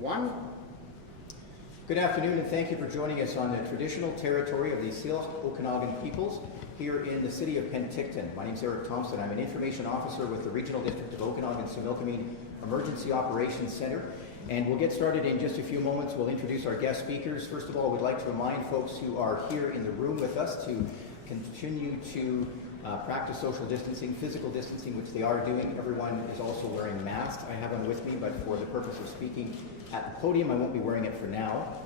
One. Good afternoon, and thank you for joining us on the traditional territory of the Syilx Okanagan peoples here in the city of Penticton. My name is Eric Thompson. I'm an information officer with the Regional District of Okanagan-Similkameen Emergency Operations Center. And we'll get started in just a few moments. We'll introduce our guest speakers. First of all, we'd like to remind folks who are here in the room with us to continue to practice social distancing, physical distancing, which they are doing. Everyone is also wearing masks. I have them with me, but for the purpose of speaking at the podium, I won't be wearing it for now.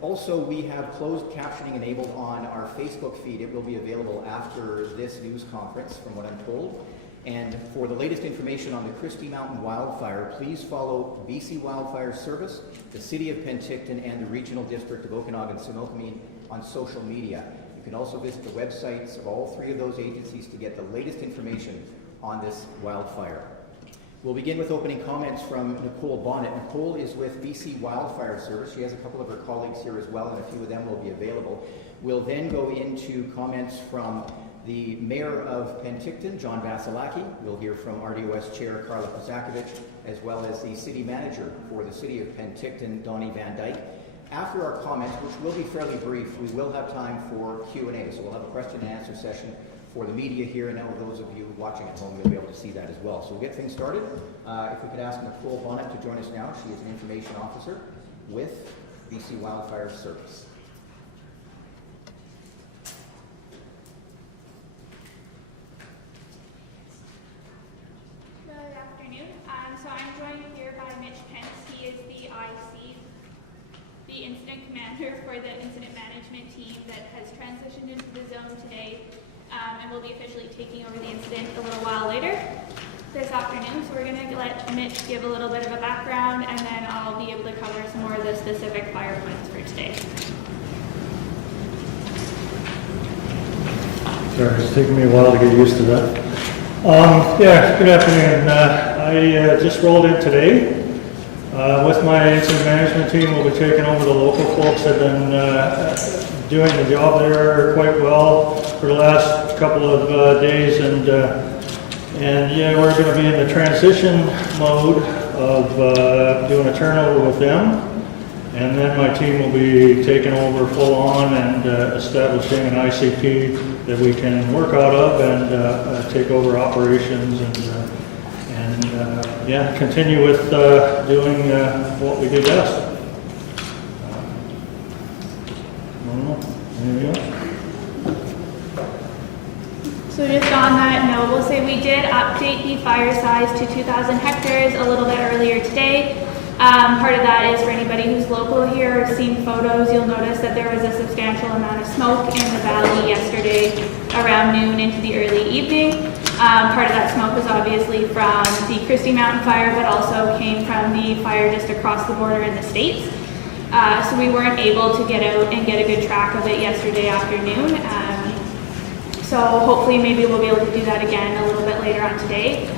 Also, we have closed captioning enabled on our Facebook feed. It will be available after this news conference, from what I'm told. And for the latest information on the Christie Mountain wildfire, please follow BC Wildfire Service, the City of Penticton, and the Regional District of Okanagan-Similkameen on social media. You can also visit the websites of all three of those agencies to get the latest information on this wildfire. We'll begin with opening comments from Nicole Bonnet. Nicole is with BC Wildfire Service. She has a couple of her colleagues here as well, and a few of them will be available. We'll then go into comments from the Mayor of Penticton, John Vasilaki. We'll hear from RDOS Chair Carla Kozakovich, as well as the City Manager for the City of Penticton, Donnie Van Dyke. After our comments, which will be fairly brief, we will have time for Q&A. So we'll have a question and answer session for the media here, and now those of you watching at home, you'll be able to see that as well. So we'll get things started. If we could ask Nicole Bonnet to join us now. She is an information officer with BC Wildfire Service. Good afternoon. So I'm joined here by Mitch Pence. He is the IC, the incident commander for the incident management team that has transitioned into the zone today, and will be officially taking over the incident a little while later this afternoon. So we're going to let Mitch give a little bit of a background, and then I'll be able to cover some more of the specific fire points for today. Sorry, it's taking me a while to get used to that. Yeah, good afternoon. I just rolled in today. With my incident management team, we'll be taking over. The local folks have been doing the job there quite well for the last couple of days, and yeah, we're going to be in the transition mode of doing a turnover with them, and then my team will be taking over full on and establishing an ICP that we can work out of and take over operations and yeah, continue with doing what we do best. Anything else? So just on that note, we'll say we did update the fire size to 2,000 hectares a little bit earlier today. Part of that is for anybody who's local here or seen photos, you'll notice that there was a substantial amount of smoke in the valley yesterday around noon into the early evening. Part of that smoke was obviously from the Christie Mountain fire, but also came from the fire just across the border in the States. So we weren't able to get out and get a good track of it yesterday afternoon. So hopefully maybe we'll be able to do that again a little bit later on today.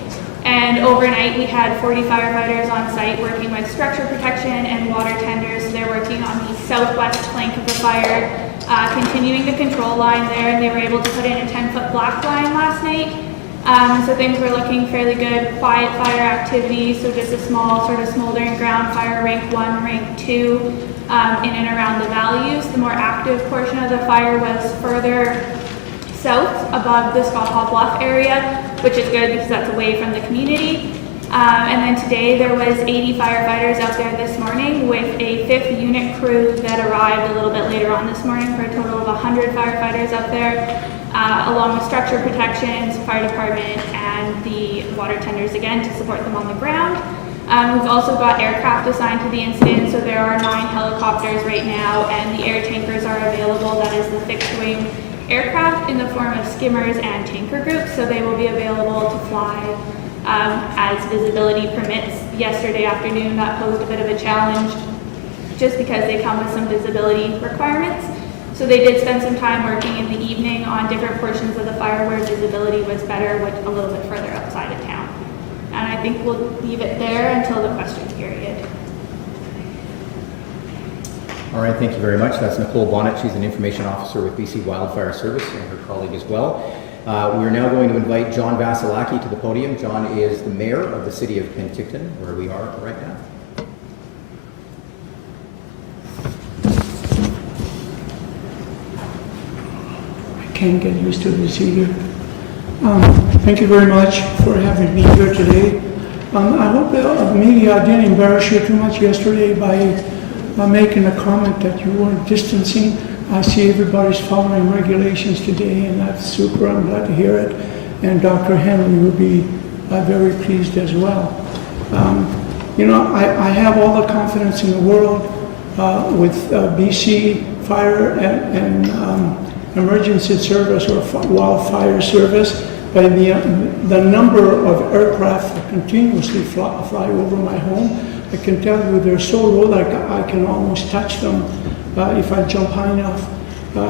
And overnight we had 40 firefighters on site working with structure protection and water tenders. So they're working on the southwest flank of the fire, continuing the control line there, and they were able to put in a 10-foot black line last night. So things were looking fairly good. Quiet fire activity, so just a small sort of smoldering ground fire, rank 1, rank 2, in and around the values. The more active portion of the fire was further south above the Squapaw Bluff area, which is good because that's away from the community. And then today there was 80 firefighters out there this morning with a 5th unit crew that arrived a little bit later on this morning, for a total of 100 firefighters out there, along with structure protections, fire department, and the water tenders again to support them on the ground. We've also got aircraft assigned to the incident, so there are 9 helicopters right now, and the air tankers are available. That is the fixed wing aircraft in the form of skimmers and tanker groups, so they will be available to fly as visibility permits. Yesterday afternoon that posed a bit of a challenge just because they come with some visibility requirements. So they did spend some time working in the evening on different portions of the fire where visibility was better, which a little bit further outside of town. And I think we'll leave it there until the question period. All right, thank you very much. That's Nicole Bonnet. She's an information officer with BC Wildfire Service, and her colleague as well. We are now going to invite John Vasilaki to the podium. John is the mayor of the city of Penticton, where we are right now. can't get used to this either. Thank you very much for having me here today. I hope that maybe I didn't embarrass you too much yesterday by making a comment that you weren't distancing. I see everybody's following regulations today, and that's super. I'm glad to hear it. And Dr. Henley will be very pleased as well. You know, I have all the confidence in the world with BC Fire and Emergency Service or Wildfire Service, but the number of aircraft that continuously fly over my home, I can tell you they're so low that I can almost touch them if I jump high enough.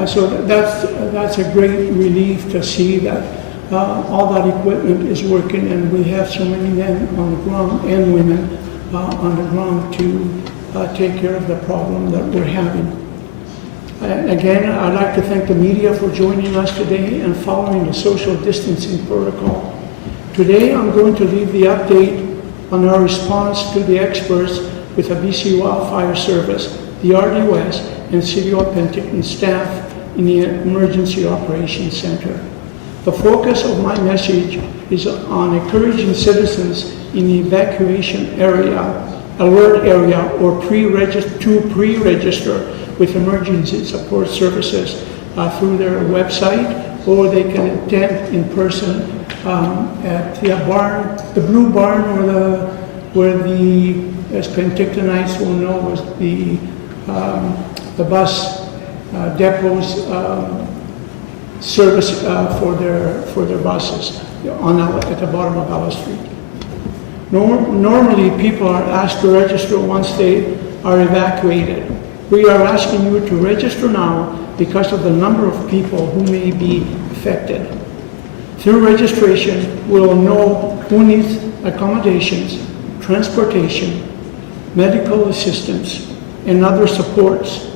So that's a great relief to see that all that equipment is working, and we have so many men on the ground and women on the ground to take care of the problem that we're having. Again, I'd like to thank the media for joining us today and following the social distancing protocol. Today, I'm going to leave the update on our response to the experts with the BC Wildfire Service, the RDOS, and City of Penticton staff in the Emergency Operations Center. The focus of my message is on encouraging citizens in the evacuation area, alert area, or pre-register with emergency support services through their website, or they can attend in person at the barn, the Blue Barn, or where the, as Pentictonites will know, was the bus depot's service for their buses at the bottom of Ella Street. Normally, people are asked to register once they are evacuated. We are asking you to register now because of the number of people who may be affected. Through registration, we'll know who needs accommodations, transportation, medical assistance, and other supports,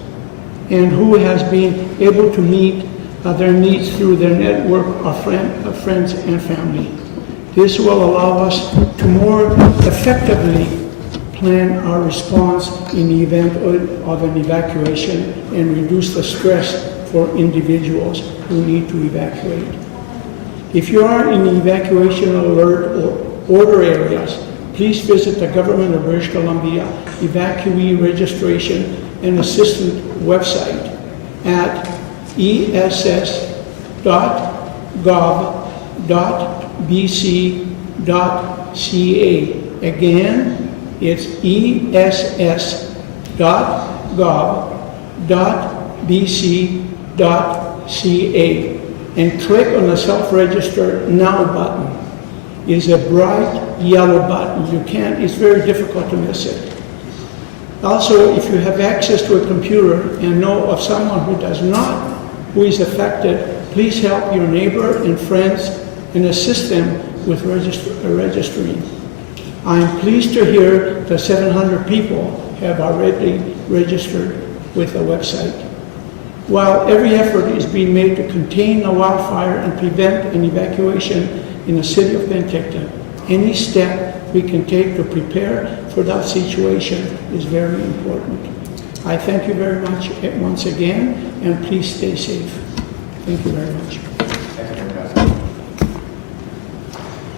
and who has been able to meet their needs through their network of friends and family. This will allow us to more effectively plan our response in the event of an evacuation and reduce the stress for individuals who need to evacuate. If you are in the evacuation alert or order areas, please visit the Government of British Columbia Evacuee Registration and Assistance website at ess.gov.bc.ca. Again, it's ess.gov.bc.ca. And click on the Self-Register Now button. It's a bright yellow button. It's very difficult to miss it. Also, if you have access to a computer and know of someone who does not, who is affected, please help your neighbor and friends and assist them with registering. I am pleased to hear that 700 people have already registered with the website. While every effort is being made to contain the wildfire and prevent an evacuation in the city of Penticton, any step we can take to prepare for that situation is very important. I thank you very much once again, and please stay safe. Thank you very much.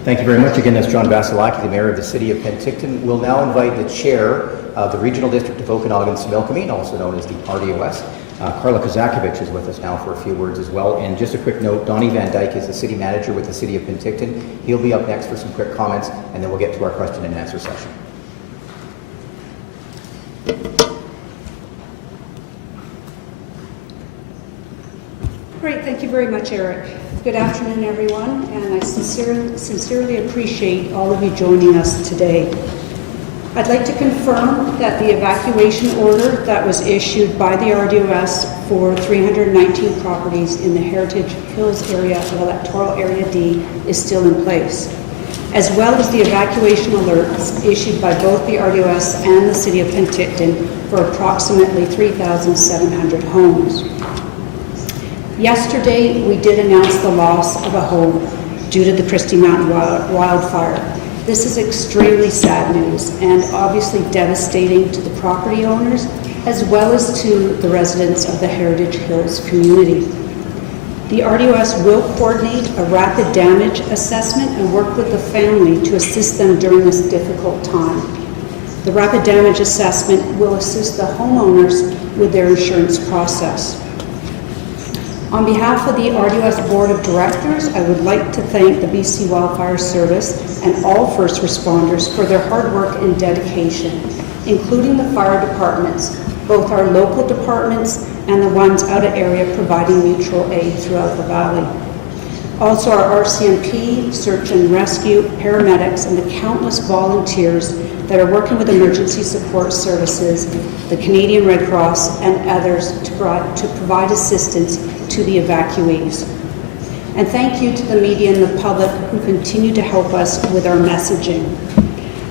Thank you very much. Again, that's John Vasilaki, the Mayor of the City of Penticton. We'll now invite the Chair of the Regional District of Okanagan-Similkameen, also known as the RDOS. Carla Kozakovich is with us now for a few words as well. And just a quick note, Donnie Van Dyke is the City Manager with the City of Penticton. He'll be up next for some quick comments, and then we'll get to our question and answer session. Great, thank you very much, Eric. Good afternoon, everyone, and I sincerely appreciate all of you joining us today. I'd like to confirm that the evacuation order that was issued by the RDOS for 319 properties in the Heritage Hills area of Electoral Area D is still in place, as well as the evacuation alerts issued by both the RDOS and the City of Penticton for approximately 3,700 homes. Yesterday, we did announce the loss of a home due to the Christie Mountain wildfire. This is extremely sad news and obviously devastating to the property owners as well as to the residents of the Heritage Hills community. The RDOS will coordinate a rapid damage assessment and work with the family to assist them during this difficult time. The rapid damage assessment will assist the homeowners with their insurance process. On behalf of the RDOS Board of Directors, I would like to thank the BC Wildfire Service and all first responders for their hard work and dedication, including the fire departments, both our local departments and the ones out of area providing mutual aid throughout the valley. Also our RCMP, search and rescue, paramedics, and the countless volunteers that are working with emergency support services, the Canadian Red Cross, and others to provide assistance to the evacuees. And thank you to the media and the public who continue to help us with our messaging.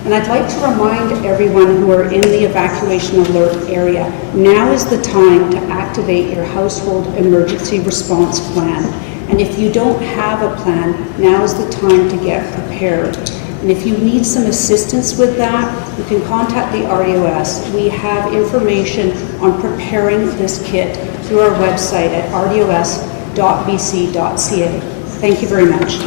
And I'd like to remind everyone who are in the evacuation alert area, now is the time to activate your household emergency response plan. And if you don't have a plan, now is the time to get prepared. And if you need some assistance with that, you can contact the RDOS. We have information on preparing this kit through our website at rdos.bc.ca. Thank you very much.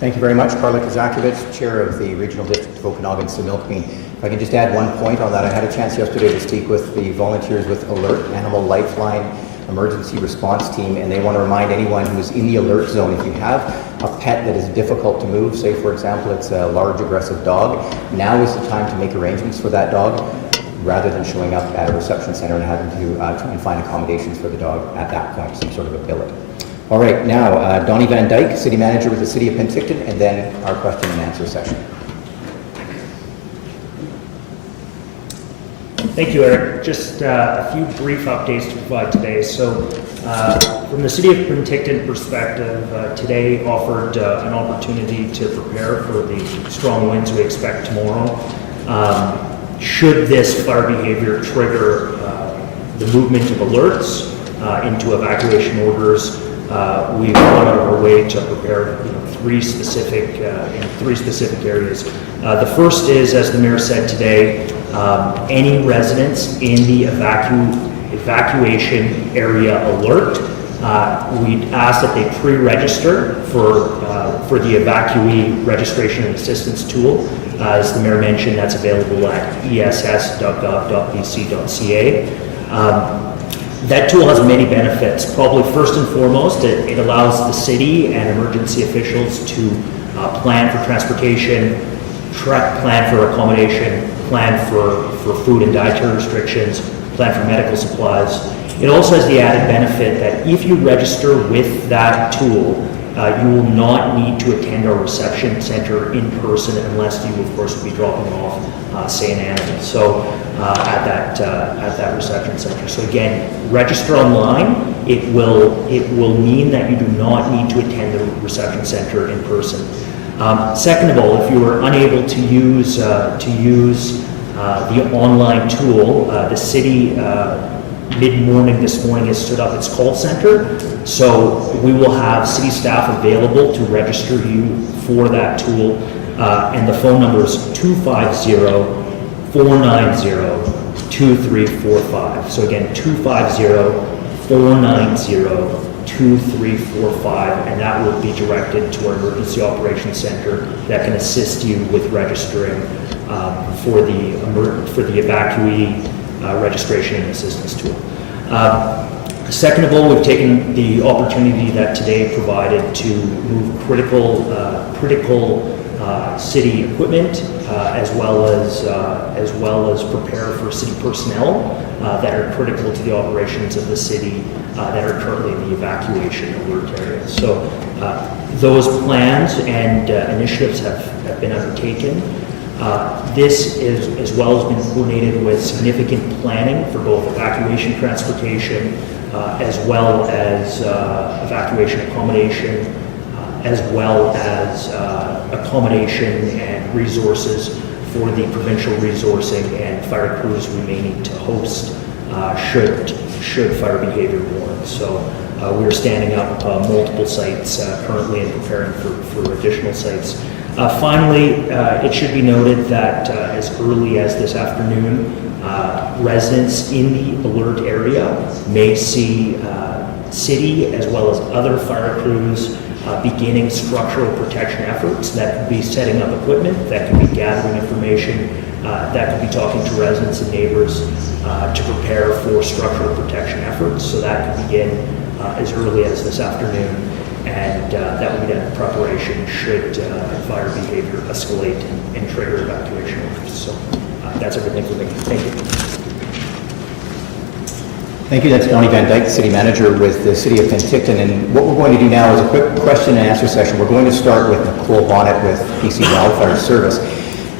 Thank you very much, Carla Kazakovich, Chair of the Regional District of Okanagan-Similkameen. If I can just add one point on that, I had a chance yesterday to speak with the volunteers with Alert Animal Lifeline Emergency Response Team, and they want to remind anyone who's in the alert zone, if you have a pet that is difficult to move, say for example it's a large aggressive dog, now is the time to make arrangements for that dog rather than showing up at a reception center and having to try and find accommodations for the dog at that point, some sort of a billet. All right, now Donnie Van Dyke, City Manager with the City of Penticton, and then our question and answer session. Thank you, Eric. Just a few brief updates to provide today. So, from the City of Penticton perspective, today offered an opportunity to prepare for the strong winds we expect tomorrow. Should this fire behavior trigger the movement of alerts into evacuation orders, we've gone out of our way to prepare three specific areas. The first is, as the Mayor said today, any residents in the evacuation area alert, we'd ask that they pre-register for the evacuee registration and assistance tool. As the Mayor mentioned, that's available at ess.gov.bc.ca. That tool has many benefits. Probably first and foremost, it allows the city and emergency officials to plan for transportation, plan for accommodation, plan for food and dietary restrictions, plan for medical supplies. It also has the added benefit that if you register with that tool, you will not need to attend our reception center in person unless you, of course, will be dropping off, say, an animal. So at that reception center. So again, register online. It will mean that you do not need to attend the reception center in person. Second of all, if you are unable to use the online tool, the city mid-morning this morning has stood up its call center. So we will have city staff available to register you for that tool. And the phone number is 250-490-2345. So again, 250-490-2345, and that will be directed to our Emergency Operations Center that can assist you with registering for the evacuee registration and assistance tool. Second of all, we've taken the opportunity that today provided to move critical city equipment, as well as prepare for city personnel that are critical to the operations of the city that are currently in the evacuation alert area. So those plans and initiatives have been undertaken. This is, as well as been coordinated with significant planning for both evacuation transportation, as well as evacuation accommodation, as well as accommodation and resources for the provincial resourcing and fire crews we may need to host should fire behavior warrant. So we are standing up multiple sites currently and preparing for additional sites. Finally, it should be noted that as early as this afternoon, residents in the alert area may see city as well as other fire crews beginning structural protection efforts. That could be setting up equipment, that could be gathering information, that could be talking to residents and neighbors to prepare for structural protection efforts. So that could begin as early as this afternoon, and that would be done in preparation should fire behavior escalate and trigger evacuation orders. So that's everything for me. Thank you. Thank you. That's Donnie Van Dyke, City Manager with the City of Penticton. And what we're going to do now is a quick question and answer session. We're going to start with Nicole Bonnet with BC Wildfire Service.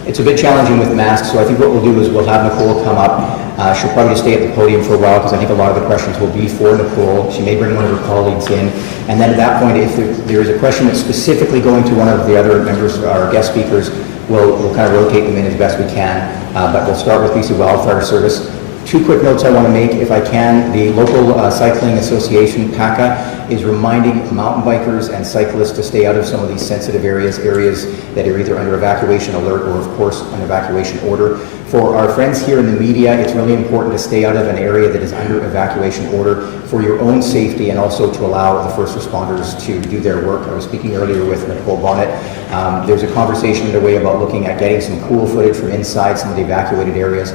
It's a bit challenging with masks, so I think what we'll do is we'll have Nicole come up. She'll probably stay at the podium for a while because I think a lot of the questions will be for Nicole. She may bring one of her colleagues in. And then at that point, if there is a question that's specifically going to one of the other members, our guest speakers, we'll kind of rotate them in as best we can. But we'll start with BC Wildfire Service. Two quick notes I want to make, if I can. The local cycling association, PACA, is reminding mountain bikers and cyclists to stay out of some of these sensitive areas that are either under evacuation alert or, of course, an evacuation order. For our friends here in the media, it's really important to stay out of an area that is under evacuation order for your own safety and also to allow the first responders to do their work. I was speaking earlier with Nicole Bonnet. There's a conversation underway about looking at getting some pool footage from inside some of the evacuated areas.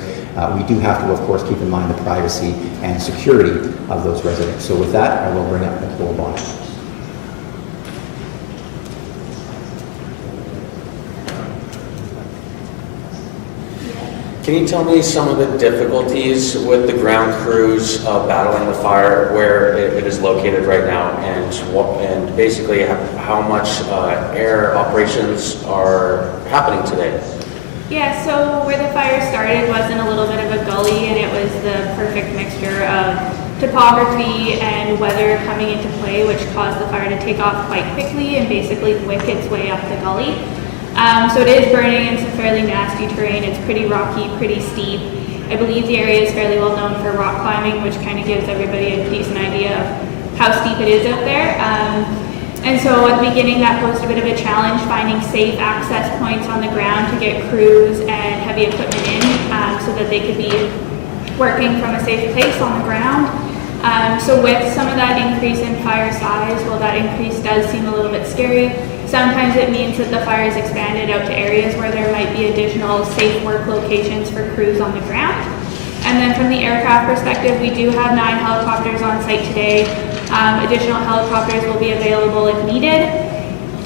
We do have to, of course, keep in mind the privacy and security of those residents. So with that, I will bring up Nicole Bonnet. Can you tell me some of the difficulties with the ground crews battling the fire, where it is located right now, and basically how much air operations are happening today? Yeah, so where the fire started was in a little bit of a gully, and it was the perfect mixture of topography and weather coming into play, which caused the fire to take off quite quickly and basically wick its way up the gully. So it is burning in some fairly nasty terrain. It's pretty rocky, pretty steep. I believe the area is fairly well known for rock climbing, which kind of gives everybody a decent idea of how steep it is out there. And so at the beginning, that posed a bit of a challenge, finding safe access points on the ground to get crews and heavy equipment in so that they could be working from a safe place on the ground. So with some of that increase in fire size, well, that increase does seem a little bit scary. Sometimes it means that the fire is expanded out to areas where there might be additional safe work locations for crews on the ground. And then from the aircraft perspective, we do have 9 helicopters on site today. Additional helicopters will be available if needed.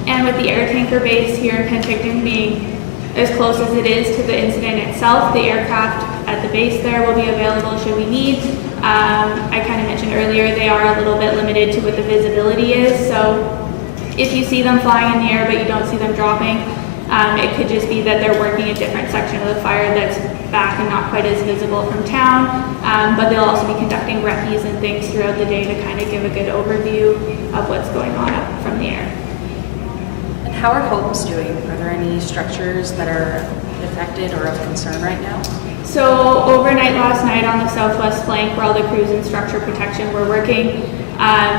And with the air tanker base here in Penticton being as close as it is to the incident itself, the aircraft at the base there will be available should we need. I kind of mentioned earlier, they are a little bit limited to what the visibility is. So if you see them flying in the air but you don't see them dropping, it could just be that they're working a different section of the fire that's back and not quite as visible from town. But they'll also be conducting recce's and things throughout the day to kind of give a good overview of what's going on up from the air. And how are homes doing? Are there any structures that are affected or of concern right now? So overnight last night on the southwest flank where all the crews and structure protection were working,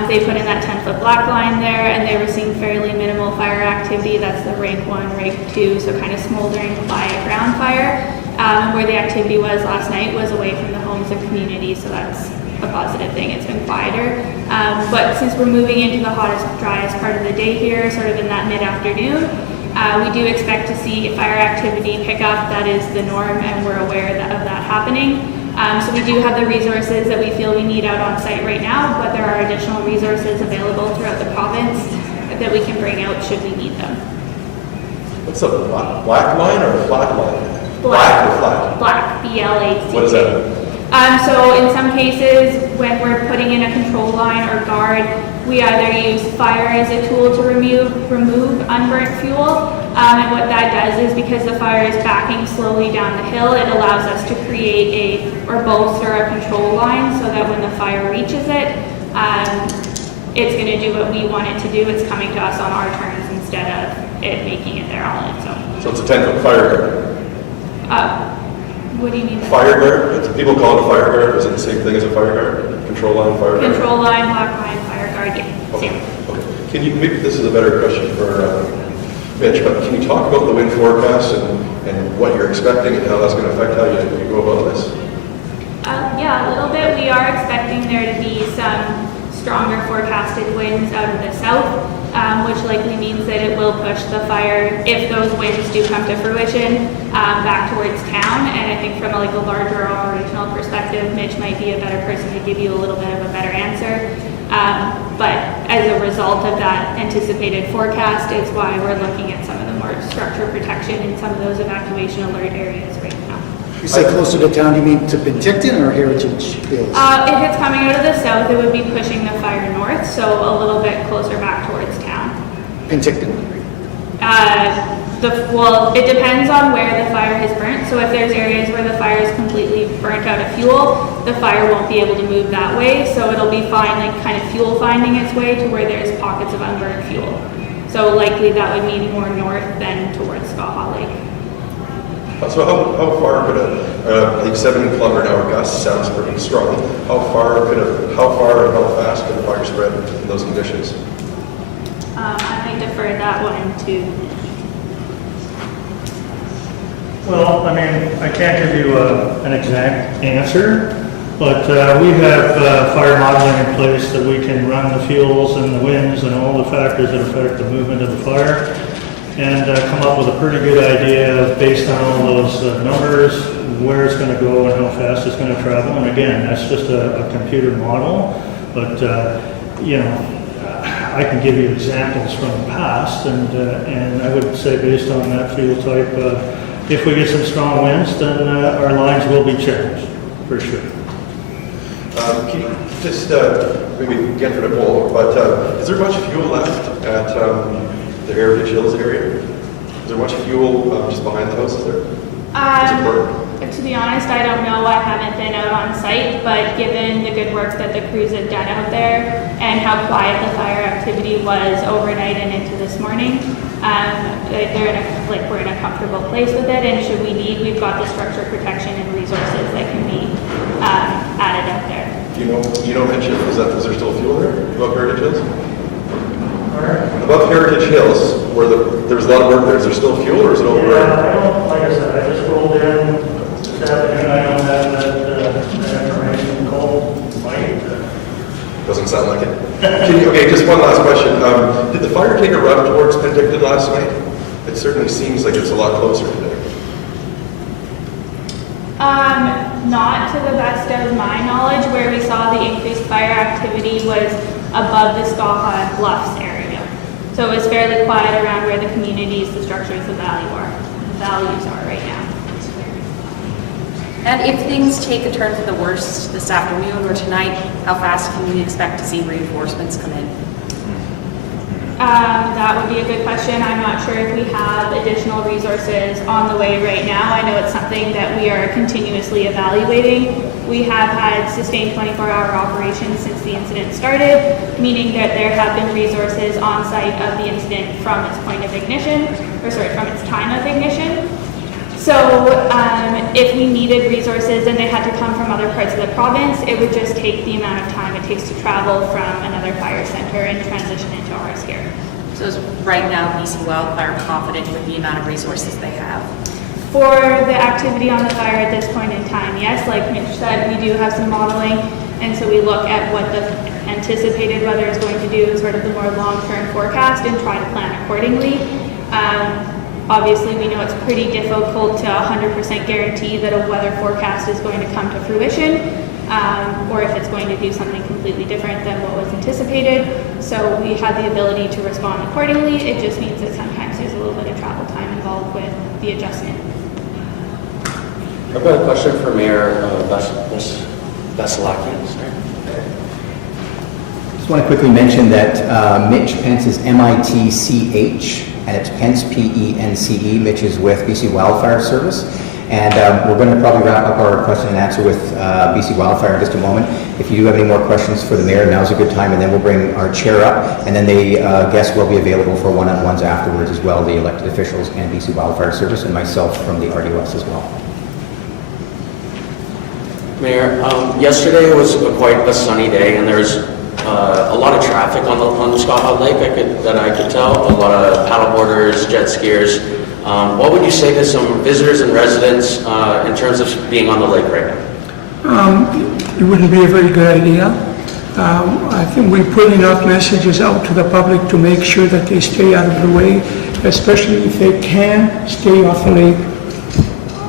they put in that 10-foot black line there, and they were seeing fairly minimal fire activity. That's the rank 1, rank 2, so kind of smoldering, quiet ground fire. Where the activity was last night was away from the homes and community, so that's a positive thing. It's been quieter. But since we're moving into the hottest, driest part of the day here, sort of in that mid-afternoon, we do expect to see fire activity pick up. That is the norm, and we're aware of that happening. So we do have the resources that we feel we need out on site right now, but there are additional resources available throughout the province that we can bring out should we need them. What's a black line or a flat line? Black or flat? Black, BLAC. What does that mean? So in some cases, when we're putting in a control line or guard, we either use fire as a tool to remove unburnt fuel, and what that does is because the fire is backing slowly down the hill, it allows us to create or bolster a control line so that when the fire reaches it, it's going to do what we want it to do. It's coming to us on our terms instead of it making it there on its own. So it's a 10-foot fire guard. What do you mean? Fire guard? People call it a fire guard. Is it the same thing as a fire guard? Control line, fire guard? Control line, black line, fire guard, yeah. Okay. Same. Okay. Can you, maybe this is a better question for Mitch, but can you talk about the wind forecast and what you're expecting and how that's going to affect how you go about this? Yeah, a little bit. We are expecting there to be some stronger forecasted winds out of the south, which likely means that it will push the fire, if those winds do come to fruition, back towards town. And I think from a larger operational perspective, Mitch might be a better person to give you a little bit of a better answer. But as a result of that anticipated forecast, it's why we're looking at some of the more structure protection in some of those evacuation alert areas right now. You say closer to town, you mean to Penticton or Heritage Hills? If it's coming out of the south, it would be pushing the fire north, so a little bit closer back towards town. Penticton. Well, it depends on where the fire has burnt. So if there's areas where the fire is completely burnt out of fuel, the fire won't be able to move that way. So it'll be fine, kind of fuel finding its way to where there's pockets of unburned fuel. So likely that would mean more north than towards Squaw Lake. So how far could I think 70 km/h gust sounds pretty strong. How far and how fast could a fire spread in those conditions? I might defer that one to. Well, I mean, I can't give you an exact answer, but we have fire modeling in place that we can run the fuels and the winds and all the factors that affect the movement of the fire, and come up with a pretty good idea based on all those numbers, where it's going to go and how fast it's going to travel. And again, that's just a computer model, but I can give you examples from the past, and I would say based on that fuel type, if we get some strong winds, then our lines will be changed, for sure. Can you just, maybe again for Nicole, but is there much fuel left at the Heritage Hills area? Is there much fuel just behind the houses there? Is it burnt? To be honest, I don't know. I haven't been out on site, but given the good work that the crews have done out there and how quiet the fire activity was overnight and into this morning, we're in a comfortable place with it. And should we need, we've got the structure protection and resources that can be added up there. You know, Mitch, is there still fuel there above Heritage Hills? Above Heritage Hills, where there's a lot of work there, is there still fuel or is it over? Yeah, like I said, I just rolled in this afternoon. I don't have that information called. Doesn't sound like it. Okay, just one last question. Did the fire take a run towards Penticton last night? It certainly seems like it's a lot closer today. Not to the best of my knowledge. Where we saw the increased fire activity was above the Squaw Bluffs area. So it was fairly quiet around where the communities, the structures, the values are right now. And if things take a turn for the worse this afternoon or tonight, how fast can we expect to see reinforcements come in? That would be a good question. I'm not sure if we have additional resources on the way right now. I know it's something that we are continuously evaluating. We have had sustained 24-hour operations since the incident started, meaning that there have been resources on site of the incident from its point of ignition, from its time of ignition. So if we needed resources and they had to come from other parts of the province, it would just take the amount of time it takes to travel from another fire center and transition into ours here. So is right now BC Wildfire confident with the amount of resources they have? For the activity on the fire at this point in time, yes, like Mitch said, we do have some modeling, and so we look at what the anticipated weather is going to do, sort of the more long-term forecast, and try to plan accordingly. Obviously, we know it's pretty difficult to 100% guarantee that a weather forecast is going to come to fruition, or if it's going to do something completely different than what was anticipated. So we have the ability to respond accordingly. It just means that sometimes there's a little bit of travel time involved with the adjustment. I've got a question for Mayor Vasilaki. Just want to quickly mention that Mitch Pence is M-I-T-C-H, and it's Pence, P-E-N-C-E. Mitch is with BC Wildfire Service. And we're going to probably wrap up our question and answer with BC Wildfire in just a moment. If you do have any more questions for the mayor, now's a good time, and then we'll bring our chair up, and then the guests will be available for one-on-ones afterwards as well, the elected officials and BC Wildfire Service, and myself from the RDOS as well. Mayor, yesterday was quite a sunny day, and there's a lot of traffic on the Scott Lake that I could tell. A lot of paddleboarders, jet skiers. What would you say to some visitors and residents in terms of being on the lake right now? It wouldn't be a very good idea. I think we put enough messages out to the public to make sure that they stay out of the way, especially if they can stay off the lake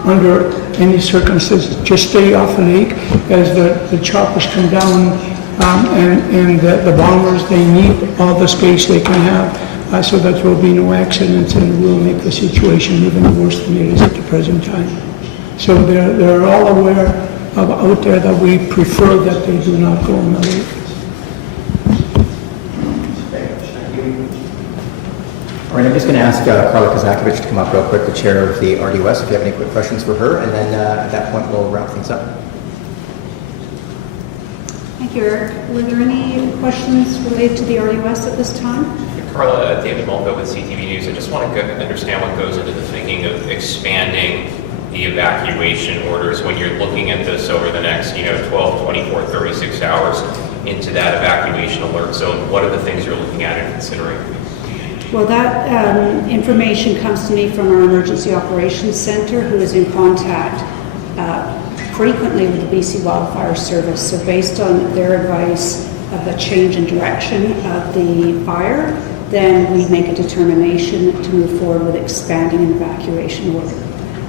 under any circumstances. Just stay off the lake as the choppers come down and the bombers, they need all the space they can have so that there will be no accidents and will make the situation even worse than it is at the present time. So they're all aware out there that we prefer that they do not go on the lake. All right, I'm just going to ask Carla Kozakovich to come up real quick, the chair of the RDOS, if you have any quick questions for her, and then at that point we'll wrap things up. Thank you, Eric. Were there any questions related to the RDOS at this time? Carla, David Mulco with CTV News. I just want to understand what goes into the thinking of expanding the evacuation orders when you're looking at this over the next 12, 24, 36 hours into that evacuation alert zone. What are the things you're looking at and considering? Well, that information comes to me from our Emergency Operations Center, who is in contact frequently with the BC Wildfire Service. So based on their advice of the change in direction of the fire, then we make a determination to move forward with expanding an evacuation order.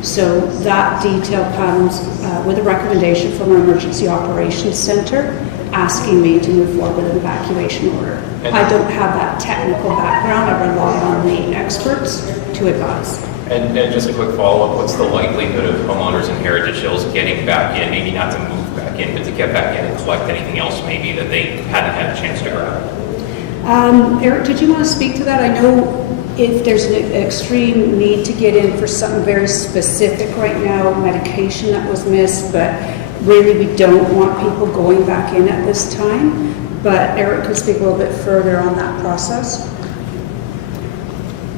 So that detail comes with a recommendation from our Emergency Operations Center asking me to move forward with an evacuation order. I don't have that technical background. I rely on the experts to advise. And just a quick follow-up, what's the likelihood of homeowners in Heritage Hills getting back in, maybe not to move back in, but to get back in and collect anything else maybe that they hadn't had a chance to grab? Eric, did you want to speak to that? I know if there's an extreme need to get in for something very specific right now, medication that was missed, but really we don't want people going back in at this time. But Eric could speak a little bit further on that process.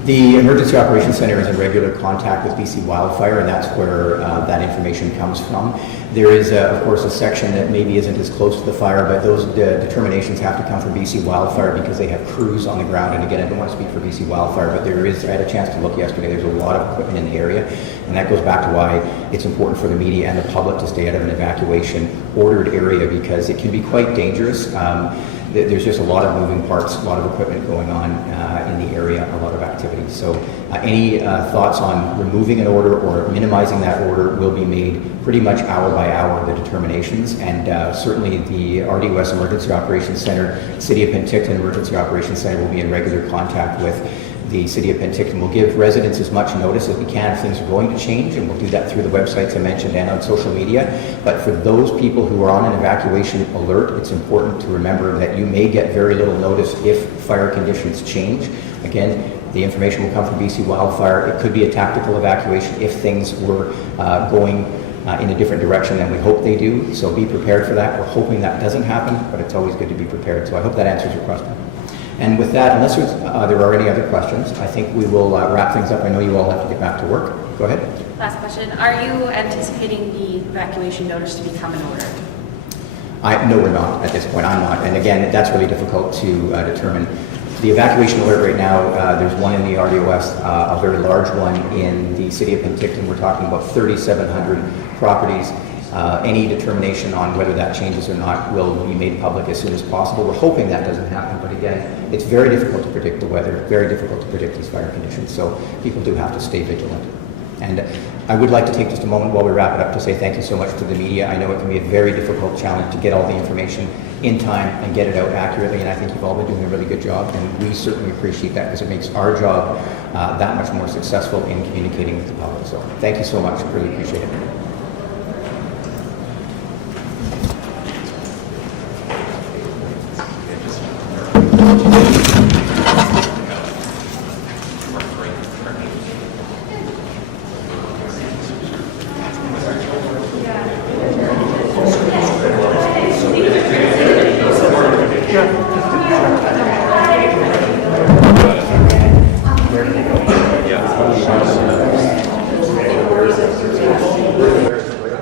The Emergency Operations Center is in regular contact with BC Wildfire, and that's where that information comes from. There is, of course, a section that maybe isn't as close to the fire, but those determinations have to come from BC Wildfire because they have crews on the ground. And again, I don't want to speak for BC Wildfire, but there is, I had a chance to look yesterday, there's a lot of equipment in the area, and that goes back to why it's important for the media and the public to stay out of an evacuation ordered area because it can be quite dangerous. There's just a lot of moving parts, a lot of equipment going on in the area, a lot of activity. So any thoughts on removing an order or minimizing that order will be made pretty much hour by hour, the determinations. And certainly the RDOS Emergency Operations Center, City of Penticton Emergency Operations Center will be in regular contact with the City of Penticton. We'll give residents as much notice as we can if things are going to change, and we'll do that through the websites I mentioned and on social media. But for those people who are on an evacuation alert, it's important to remember that you may get very little notice if fire conditions change. Again, the information will come from BC Wildfire. It could be a tactical evacuation if things were going in a different direction than we hope they do. So be prepared for that. We're hoping that doesn't happen, but it's always good to be prepared. So I hope that answers your question. And with that, unless there are any other questions, I think we will wrap things up. I know you all have to get back to work. Go ahead. Last question. Are you anticipating the evacuation notice to become an order? No, we're not at this point. I'm not. And again, that's really difficult to determine. The evacuation alert right now, there's one in the RDOS, a very large one in the City of Penticton. We're talking about 3,700 properties. Any determination on whether that changes or not will be made public as soon as possible. We're hoping that doesn't happen, but again, it's very difficult to predict the weather, very difficult to predict these fire conditions, so people do have to stay vigilant. And I would like to take just a moment while we wrap it up to say thank you so much to the media. I know it can be a very difficult challenge to get all the information in time and get it out accurately, and I think you've all been doing a really good job, and we certainly appreciate that because it makes our job that much more successful in communicating with the public. So thank you so much, really appreciate it.